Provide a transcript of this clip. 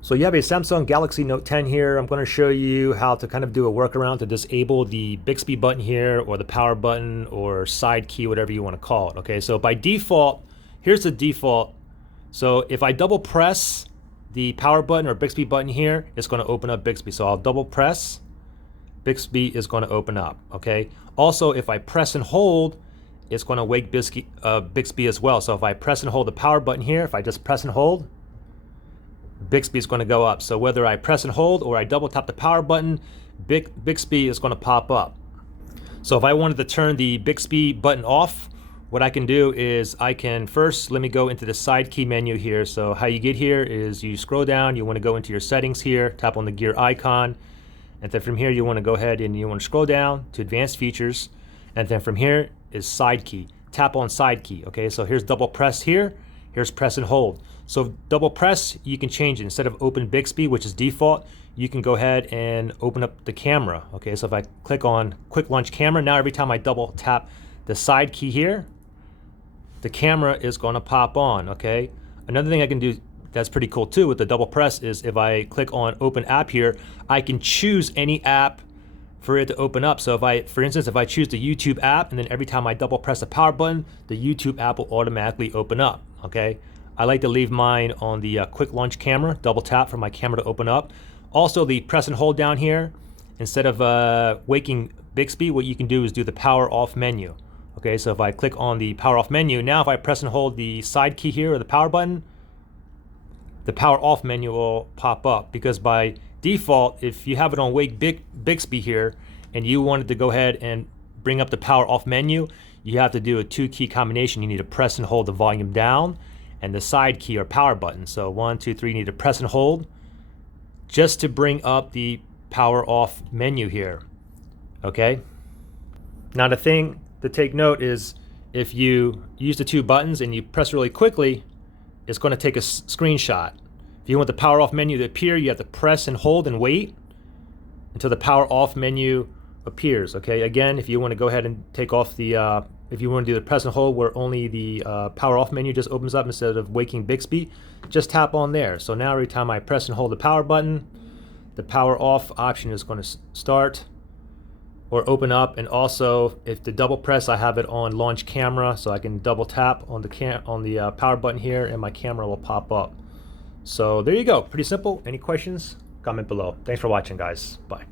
So you have a Samsung Galaxy Note 10 here. I'm going to show you how to kind of do a workaround to disable the Bixby button here, or the power button, or side key, whatever you want to call it. Okay, so by default, here's the default. So if I double press the power button or Bixby button here, it's going to open up Bixby. So I'll double press, Bixby is going to open up. Okay. Also, if I press and hold, it's going to wake Bixby as well. So if I press and hold the power button here, if I just press and hold, Bixby is going to go up. So whether I press and hold or I double tap the power button, Bixby is going to pop up. So if I wanted to turn the Bixby button off, what I can do is I can first, let me go into the side key menu here. So how you get here is you scroll down, you want to go into your settings here, tap on the gear icon, and then from here you want to go ahead and you want to scroll down to advanced features, and then from here is side key. Tap on side key. Okay, so here's double press here, here's press and hold. So double press, you can change it. Instead of open Bixby, which is default, you can go ahead and open up the camera. Okay, so if I click on quick launch camera, now every time I double tap the side key here, the camera is going to pop on. Okay, another thing I can do that's pretty cool too with the double press is if I click on open app here, I can choose any app for it to open up. So if I, for instance, if I choose the YouTube app, and then every time I double press the power button, the YouTube app will automatically open up. Okay, I like to leave mine on the quick launch camera, double tap for my camera to open up. Also, the press and hold down here, instead of waking Bixby, what you can do is do the power off menu. Okay, so if I click on the power off menu, now if I press and hold the side key here or the power button, the power off menu will pop up, because by default, if you have it on wake Bixby here and you wanted to go ahead and bring up the power off menu, you have to do a 2-key combination. You need to press and hold the volume down and the side key or power button. So 1, 2, 3, you need to press and hold just to bring up the power off menu here. Okay. Now the thing to take note is if you use the 2 buttons and you press really quickly, it's going to take a screenshot. If you want the power off menu to appear, you have to press and hold and wait until the power off menu appears. Okay. Again, if you want to go ahead and take off the if you want to do the press and hold where only the power off menu just opens up instead of waking Bixby, just tap on there. So now every time I press and hold the power button, the power off option is going to start or open up. And also, if the double press, I have it on launch camera, so I can double tap on the power button here, and my camera will pop up. So there you go. Pretty simple. Any questions? Comment below. Thanks for watching, guys. Bye.